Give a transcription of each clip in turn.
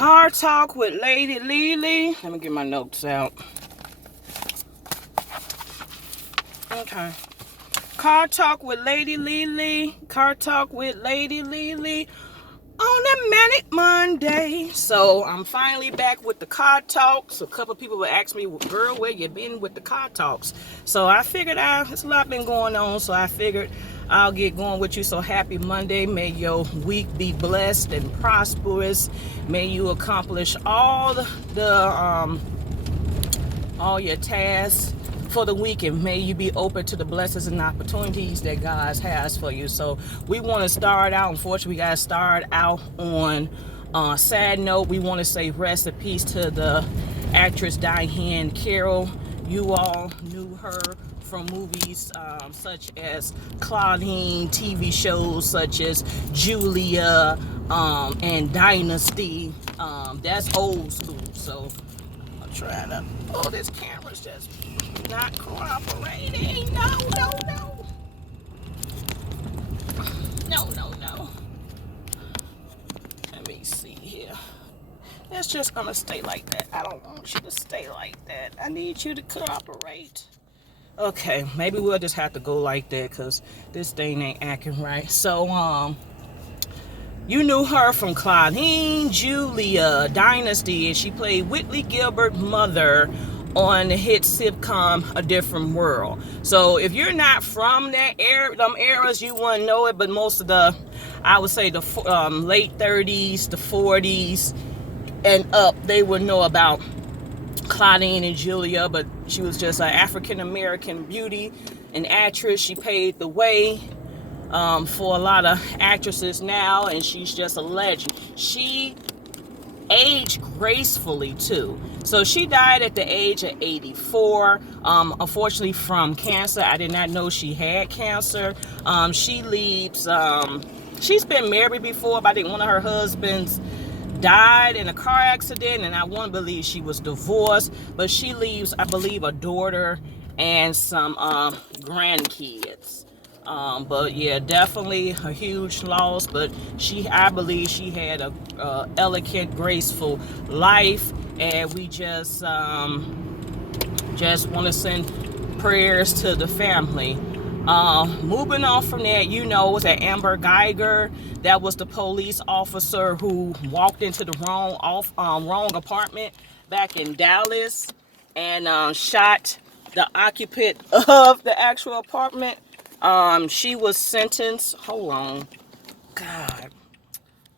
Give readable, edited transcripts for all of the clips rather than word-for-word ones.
Car Talk with Lady LeLe. Let me get my notes out. Okay. Car Talk with Lady LeLe. Car Talk with Lady LeLe on a Manic Monday. So I'm finally back with the car talks. A couple people would ask me, girl, where you been with the car talks? So I figured there's a lot been going on. So I figured I'll get going with you. So happy Monday. May your week be blessed and prosperous. May you accomplish all your tasks for the week, and may you be open to the blessings and opportunities that God has for you. So we want to start out, unfortunately, we got to start out on a sad note. We want to say rest in peace to the actress Diane Carroll. You all knew her from movies such as Claudine, TV shows such as Julia and Dynasty. That's old school. So I'm trying to, this camera's just not cooperating. No. Let me see here. It's just gonna stay like that. I don't want you to stay like that. I need you to cooperate. Okay, maybe we'll just have to go like that because this thing ain't acting right. So, you knew her from Claudine, Julia, Dynasty, and she played Whitley Gilbert's mother on the hit sitcom A Different World. So if you're not from that era, them eras, you wouldn't know it. But most of I would say the late 30s, the 40s, and up, they would know about Claudine and Julia. But she was just an African-American beauty and actress. She paved the way for a lot of actresses now, and she's just a legend. She aged gracefully too. So she died at the age of 84, unfortunately from cancer. I did not know she had cancer. She leaves, she's been married before, but I think one of her husbands died in a car accident, and I want to believe she was divorced, but she leaves, I believe, a daughter and some grandkids. But yeah, definitely a huge loss. But I believe she had a elegant, graceful life, and we just want to send prayers to the family. Moving on from that, was that Amber Geiger. That was the police officer who walked into the wrong apartment back in Dallas and shot the occupant of the actual apartment. She was sentenced. Hold on. God,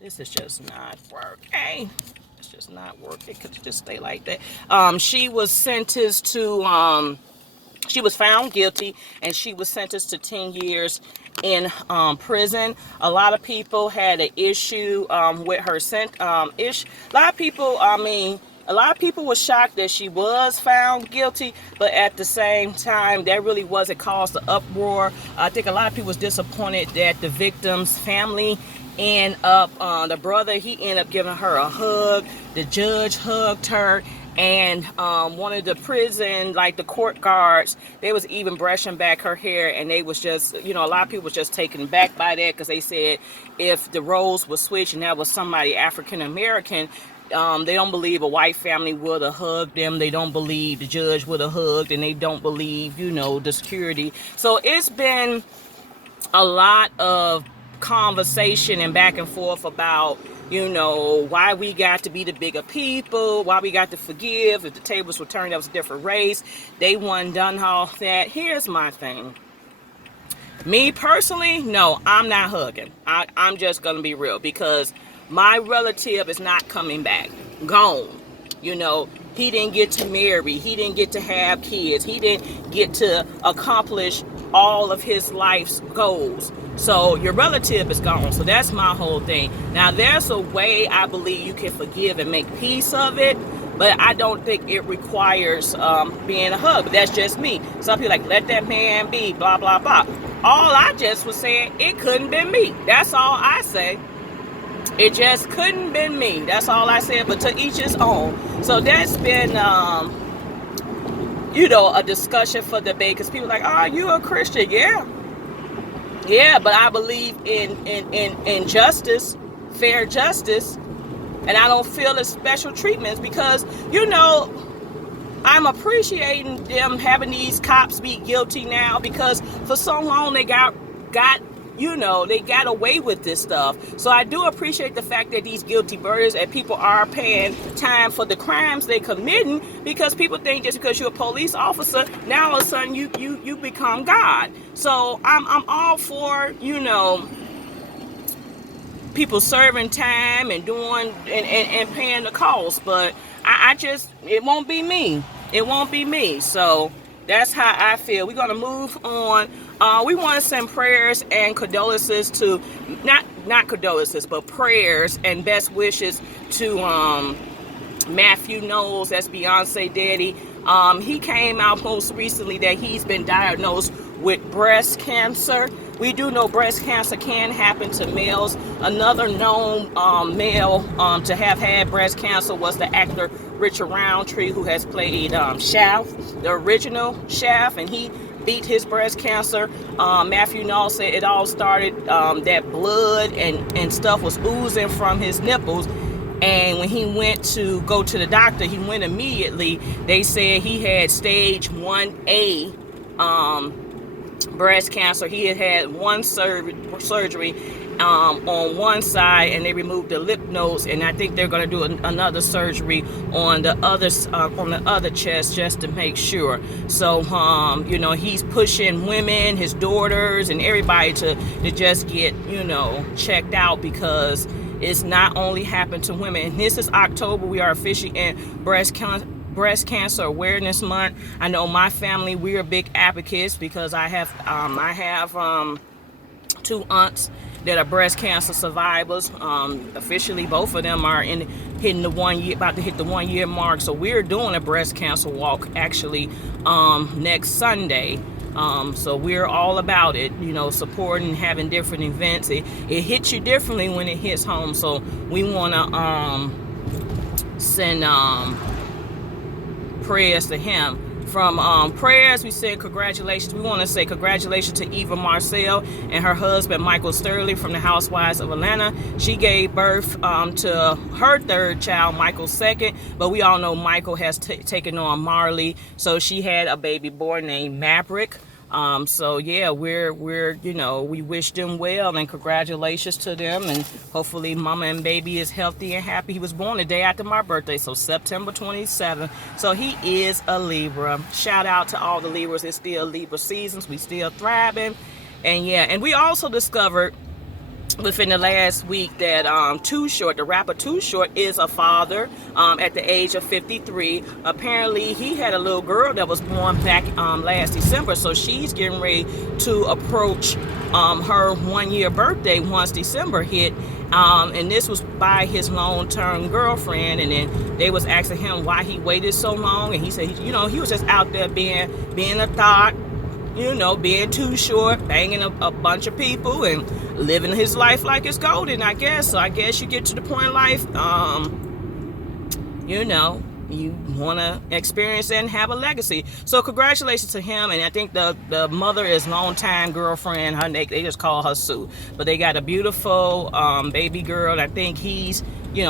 this is just not working. It's just not working. Could you just stay like that? She was sentenced to, she was found guilty, and she was sentenced to 10 years in prison. A lot of people had an issue with her a lot of people were shocked that she was found guilty, but at the same time, that really wasn't caused the uproar. I think a lot of people was disappointed that the victim's family ended up, the brother, he ended up giving her a hug. The judge hugged her, and one of the prison, like the court guards, they was even brushing back her hair, and they was just, a lot of people was just taken back by that, because they said if the roles were switched and that was somebody African American, they don't believe a white family would have hugged them. They don't believe the judge would have hugged, and they don't believe, the security. So it's been a lot of conversation and back and forth about, why we got to be the bigger people, why we got to forgive. If the tables were turned, that was a different race. They wasn't done all that. Here's my thing. Me personally, no, I'm not hugging. I'm just going to be real, because my relative is not coming back. Gone. He didn't get to marry. He didn't get to have kids. He didn't get to accomplish all of his life's goals. So your relative is gone. So that's my whole thing. Now, there's a way I believe you can forgive and make peace of it, but I don't think it requires being a hug. But that's just me. Some people like, let that man be, blah, blah, blah. All I just was saying, it couldn't been me. That's all I say. It just couldn't been me. That's all I said, but to each his own. So that's been, a discussion for debate, because people are like, oh, you a Christian? Yeah, but I believe in justice, fair justice, And I don't feel the special treatments because, I'm appreciating them having these cops be guilty now, because for so long they got they got away with this stuff. So I do appreciate the fact that these guilty verdicts and people are paying time for the crimes they committing, because people think just because you're a police officer, now all of a sudden you become God. So I'm all for, people serving time and doing and paying the cost, but it won't be me. It won't be me. So that's how I feel. We're gonna move on. We want to send prayers and condolences to not condolences, but prayers and best wishes to Matthew Knowles, that's Beyonce daddy. He came out most recently that he's been diagnosed with breast cancer. We do know breast cancer can happen to males. Another known male to have had breast cancer was the actor Richard Roundtree, who has played Shaft, the original Shaft, and he beat his breast cancer. Matthew Knowles said it all started, that blood and stuff was oozing from his nipples. And when he went to go to the doctor, he went immediately. They said he had stage 1A breast cancer. He had one surgery on one side, and they removed the lymph nodes, and I think they're going to do another surgery on the other chest just to make sure. So he's pushing women, his daughters, and everybody to just get checked out, because it's not only happened to women. And this is October. We are officially in breast cancer awareness month. I know my family, we are big advocates, because I have two aunts that are breast cancer survivors. Officially, both of them are about to hit the 1 year mark. So we're doing a breast cancer walk actually next Sunday. So we're all about it, supporting, having different events. It hits you differently when it hits home. So we want to send prayers to him. From prayers, we said congratulations. We want to say congratulations to Eva Marcel and her husband Michael Sterling from the Housewives of Atlanta. She gave birth to her third child, Michael's second, but we all know Michael has taken on Marley, so she had a baby boy named Maverick. So yeah, we wish them well and congratulations to them, and hopefully mama and baby is healthy and happy. He was born the day after my birthday, so September 27th. So he is a Libra. Shout out to all the Libras. It's still Libra seasons. We still thriving. And yeah, and we also discovered within the last week that Too Short, the rapper Too Short, is a father at the age of 53. Apparently he had a little girl that was born back last December, so she's getting ready to approach her 1 year birthday once December hit. And this was by his long-term girlfriend, and then they was asking him why he waited so long, and he said he was just out there being a thought, being too short, banging a bunch of people and living his life like it's golden, I guess. So I guess you get to the point in life, you want to experience and have a legacy. So congratulations to him. And I think the mother is longtime girlfriend. They just call her Sue. But they got a beautiful baby girl. I think he's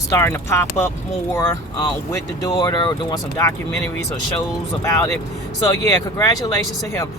starting to pop up more with the daughter, or doing some documentaries or shows about it. So yeah, congratulations to him.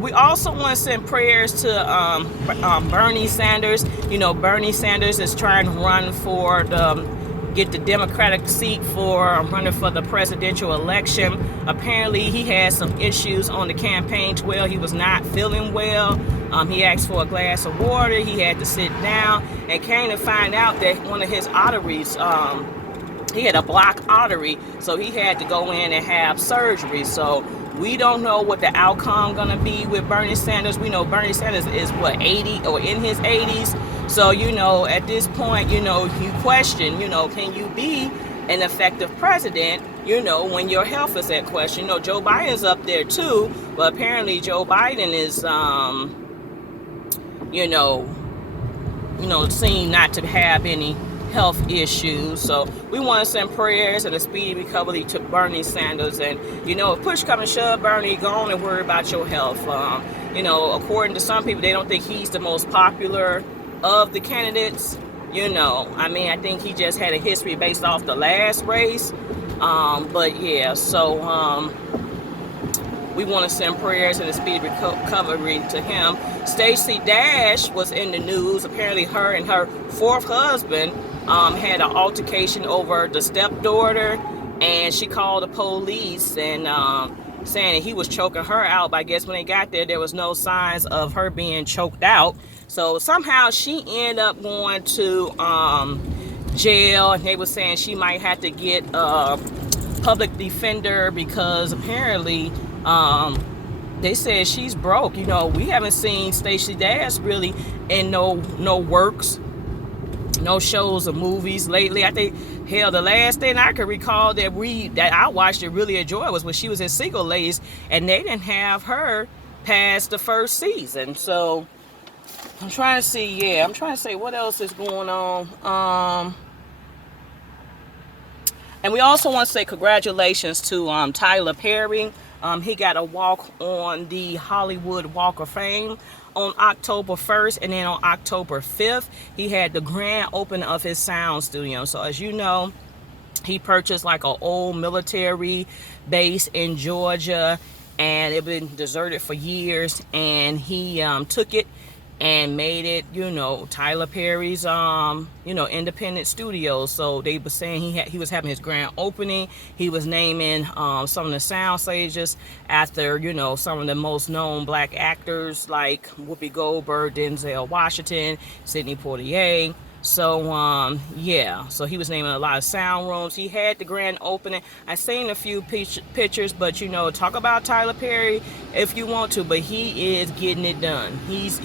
We also want to send prayers to Bernie Sanders. Bernie Sanders is trying to run get the Democratic seat running for the presidential election. Apparently he had some issues on the campaign trail. He was not feeling well. He asked for a glass of water. He had to sit down, and came to find out that one of his arteries, he had a blocked artery, so he had to go in and have surgery. So we don't know what the outcome gonna be with Bernie Sanders. We know Bernie Sanders is 80 or in his 80s. So at this point, you question, can you be an effective president, when your health is at question? Joe Biden's up there too, but apparently Joe Biden is seen not to have any health issues. So we want to send prayers and a speedy recovery to Bernie Sanders. And if push come and shove, Bernie, go on and worry about your health. According to some people, they don't think he's the most popular of the candidates. You know, I mean, I think he just had a history based off the last race. But yeah, so we want to send prayers and a speedy recovery to him. Stacey Dash was in the news. Apparently, her and her fourth husband had an altercation over the stepdaughter, and she called the police and saying that he was choking her out. But I guess when they got there was no signs of her being choked out. So somehow she ended up going to jail, and they were saying she might have to get a public defender because apparently they said she's broke. You know, we haven't seen Stacey Dash really in no works, no shows or movies lately. I think, hell, the last thing I could recall that I watched and really enjoyed was when she was in Single Ladies, and they didn't have her past the first season. So I'm trying to see, I'm trying to say what else is going on. And we also want to say congratulations to Tyler Perry. He got a walk on the Hollywood Walk of Fame on October 1st, and then on October 5th, he had the grand opening of his sound studio. So as you know, he purchased like an old military base in Georgia, and it had been deserted for years, and he took it and made it, you know, Tyler Perry's, you know, independent studio. So they were saying he was having his grand opening. He was naming some of the sound stages after, you know, some of the most known black actors like Whoopi Goldberg, Denzel Washington, Sidney Poitier. So yeah, so he was naming a lot of sound rooms. He had the grand opening. I seen a few pictures, but you know, talk about Tyler Perry if you want to, but he is getting it done. He's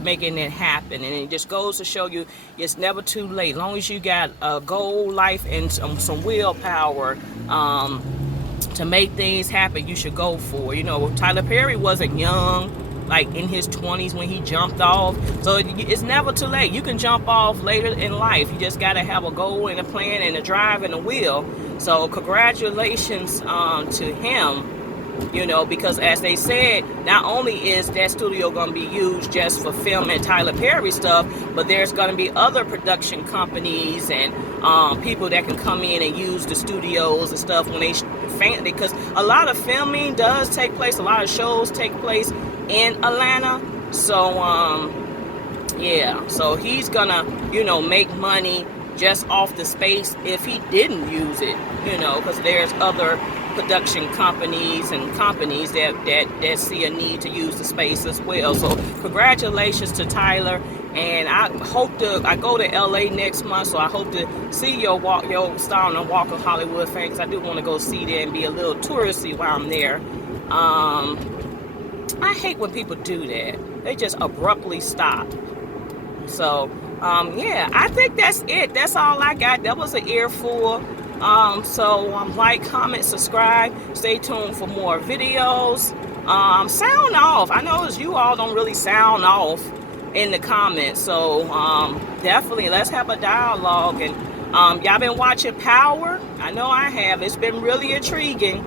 making it happen, and it just goes to show you it's never too late. As long as you got a goal, life, and some willpower to make things happen, you should go for it. You know, Tyler Perry wasn't young, like in his 20s when he jumped off. So it's never too late. You can jump off later in life. You just got to have a goal and a plan and a drive and a will. So congratulations to him, you know, because as they said, not only is that studio going to be used just for filming Tyler Perry stuff, but there's going to be other production companies and people that can come in and use the studios and stuff when they because a lot of filming does take place, a lot of shows take place in Atlanta. So yeah, so he's gonna, you know, make money just off the space if he didn't use it, you know, because there's other production companies and companies that see a need to use the space as well. So congratulations to Tyler, and I go to LA next month, so I hope to see your star on the Walk of Hollywood Fame, because I do want to go see there and be a little touristy while I'm there. I hate when people do that. They just abruptly stop. So yeah, I think that's it. That's all I got. That was an earful. So like, comment, subscribe. Stay tuned for more videos. Sound off. I know you all don't really sound off in the comments. So definitely let's have a dialogue. And y'all been watching Power? I know I have. It's been really intriguing.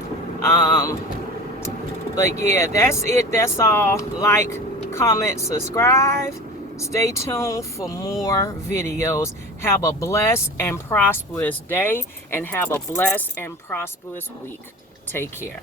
But yeah, that's it. That's all. Like, comment, subscribe. Stay tuned for more videos. Have a blessed and prosperous day, and have a blessed and prosperous week. Take care.